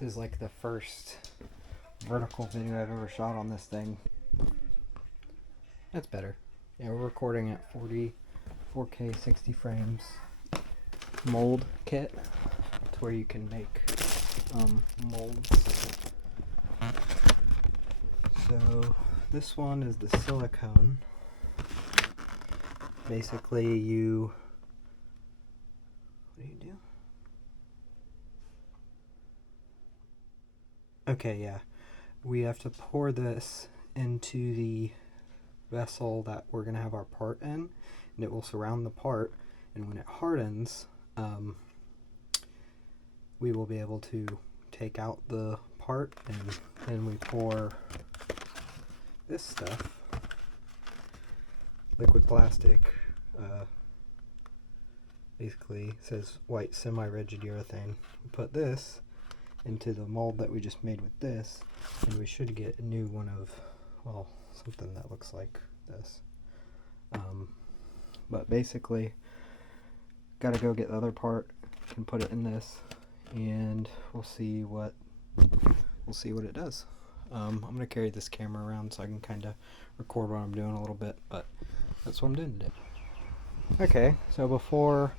This is like the first vertical video I've ever shot on this thing. That's better. Yeah, we're recording at 4K 60 frames. Mold kit. It's where you can make molds. So this one is the silicone. Basically what do you do? Okay, yeah. We have to pour this into the vessel that we're going to have our part in, and it will surround the part, and when it hardens, we will be able to take out the part, and then we pour this stuff, liquid plastic, basically says white semi-rigid urethane. We put this into the mold that we just made with this, and we should get a new one of, well, something that looks like this. But basically, gotta go get the other part and put it in this, and we'll see what it does. I'm gonna carry this camera around so I can kind of record what I'm doing a little bit, but that's what I'm doing today. Okay, so before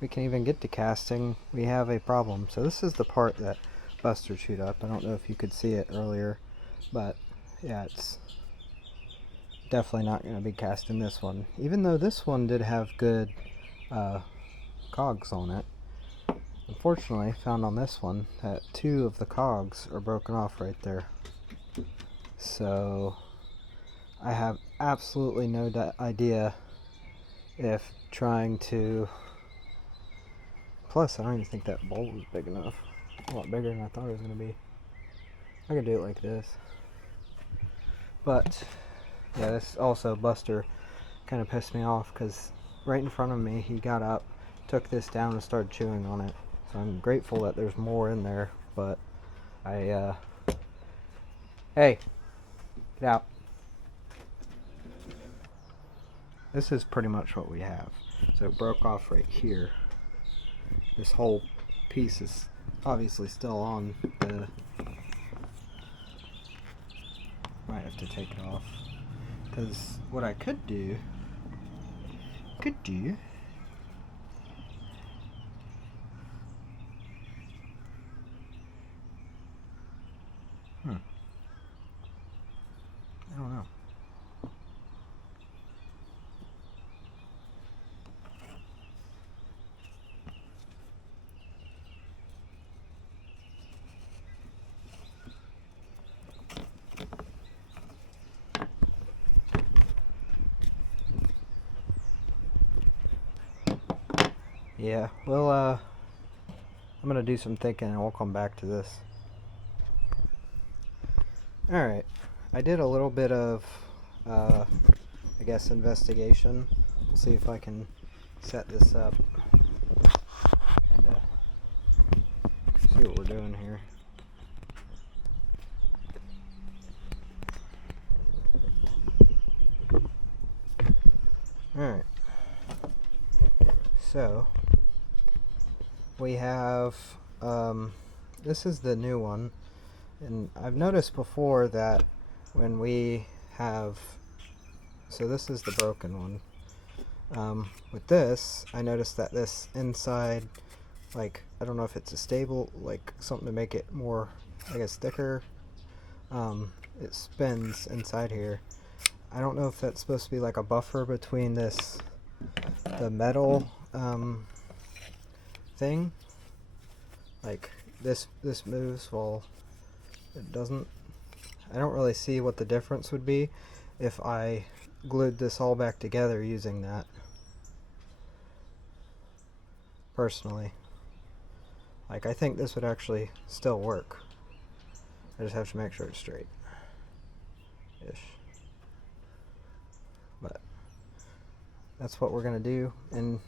we can even get to casting, we have a problem. So this is the part that Buster chewed up. I don't know if you could see it earlier, but yeah, it's definitely not going to be casting this one, even though this one did have good cogs on it. Unfortunately, I found on this one that 2 of the cogs are broken off right there. So I have absolutely no idea if trying to, plus I don't even think that bowl was big enough. A lot bigger than I thought it was going to be. I could do it like this. But yeah, this also, Buster kind of pissed me off because right in front of me he got up, took this down and started chewing on it. So I'm grateful that there's more in there, but hey, get out. This is pretty much what we have. So it broke off right here. This whole piece is obviously still on the, might have to take it off, because what I could do I don't know. Yeah, well, I'm gonna do some thinking and we'll come back to this. Alright, I did a little bit of, I guess, investigation. We'll see if I can set this up. Kinda see what we're doing here. Alright, so we have, this is the new one, and I've noticed before that when we have, so this is the broken one. With this, I noticed that this inside, like, I don't know if it's a stable, like something to make it more, I guess, thicker, it spins inside here. I don't know if that's supposed to be like a buffer between this, the metal thing, like this moves while it doesn't. I don't really see what the difference would be if I glued this all back together using that, personally. Like, I think this would actually still work. I just have to make sure it's straight ish. But that's what we're gonna do, and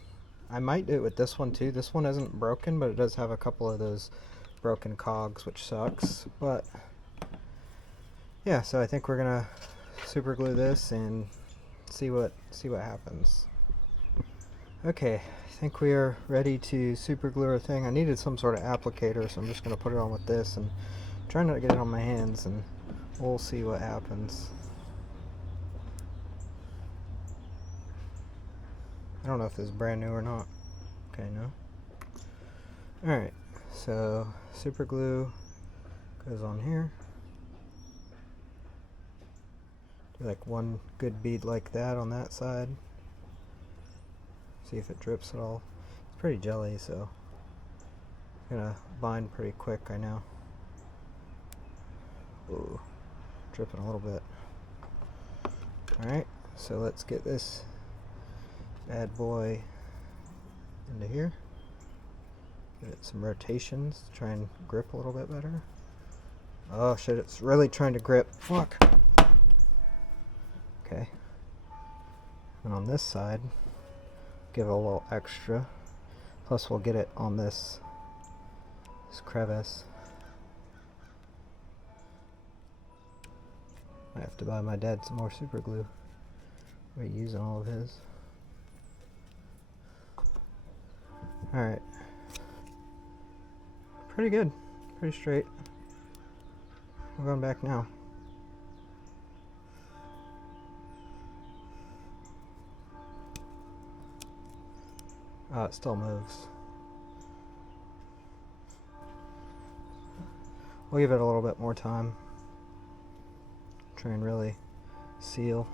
I might do it with this one too. This one isn't broken, but it does have a couple of those broken cogs, which sucks. But yeah, so I think we're gonna super glue this and see what happens. Okay, I think we are ready to super glue our thing. I needed some sort of applicator, so I'm just going to put it on with this and try not to get it on my hands, and we'll see what happens. I don't know if this is brand new or not. Okay, no. Alright, so super glue goes on here. Do like one good bead like that on that side. See if it drips at all. It's pretty jelly, so it's gonna bind pretty quick, I know. Ooh, dripping a little bit. Alright, so let's get this bad boy into here. Give it some rotations to try and grip a little bit better. Oh shit, it's really trying to grip. Fuck! Okay. And on this side, give it a little extra. Plus we'll get it on this crevice. I have to buy my dad some more super glue. We're using all of his. Alright. Pretty good. Pretty straight. I'm going back now. Oh, it still moves. We'll give it a little bit more time. Try and really seal.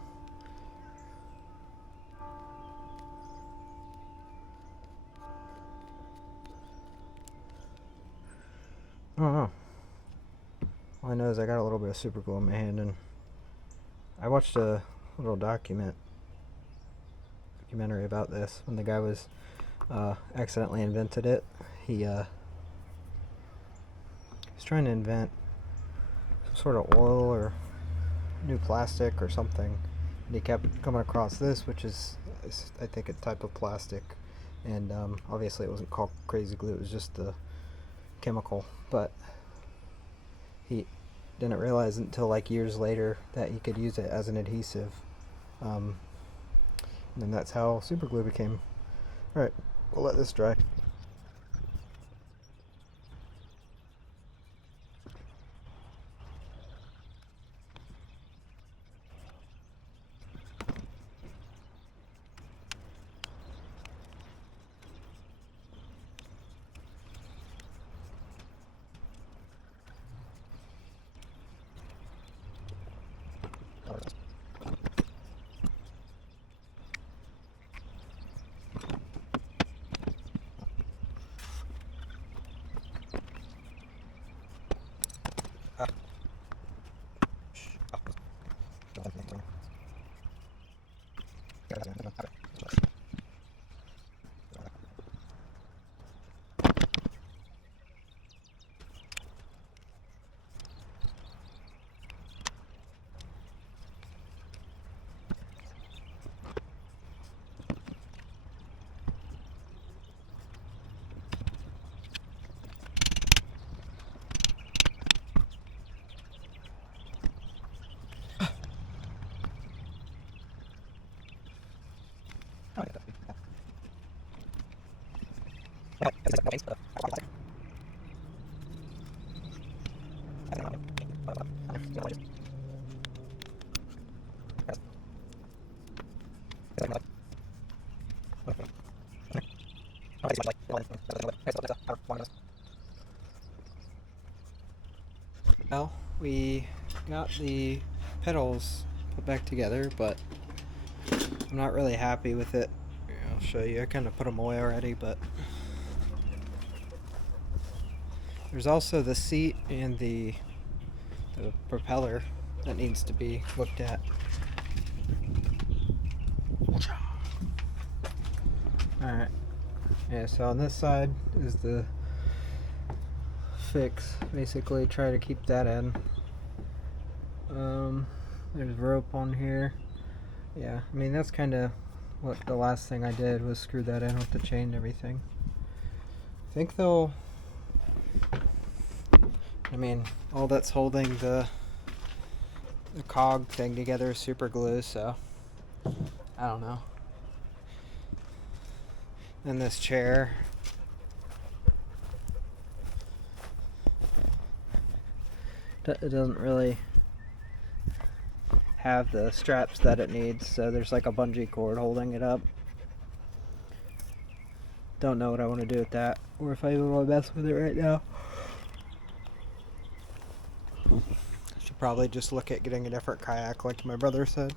I don't know. All I know is I got a little bit of super glue in my hand, and I watched a little documentary about this when the guy was accidentally invented it. He was trying to invent some sort of oil or new plastic or something, and he kept coming across this, which is I think a type of plastic, and obviously it wasn't called crazy glue, it was just the chemical, but he didn't realize until like years later that he could use it as an adhesive, and then that's how super glue became. Alright, we'll let this dry. Well, we got the pedals put back together, but I'm not really happy with it. I'll show you. I kind of put them away already, but there's also the seat and the propeller that needs to be looked at. Alright. Yeah, so on this side is the fix. Basically try to keep that in. There's rope on here. Yeah, I mean that's kind of what the last thing I did was screw that in with the chain and everything. I think though, I mean all that's holding the cog thing together is super glue, so I don't know. And this chair, it doesn't really have the straps that it needs, so there's like a bungee cord holding it up. Don't know what I want to do with that, or if I even want to mess with it right now. Should probably just look at getting a different kayak like my brother said.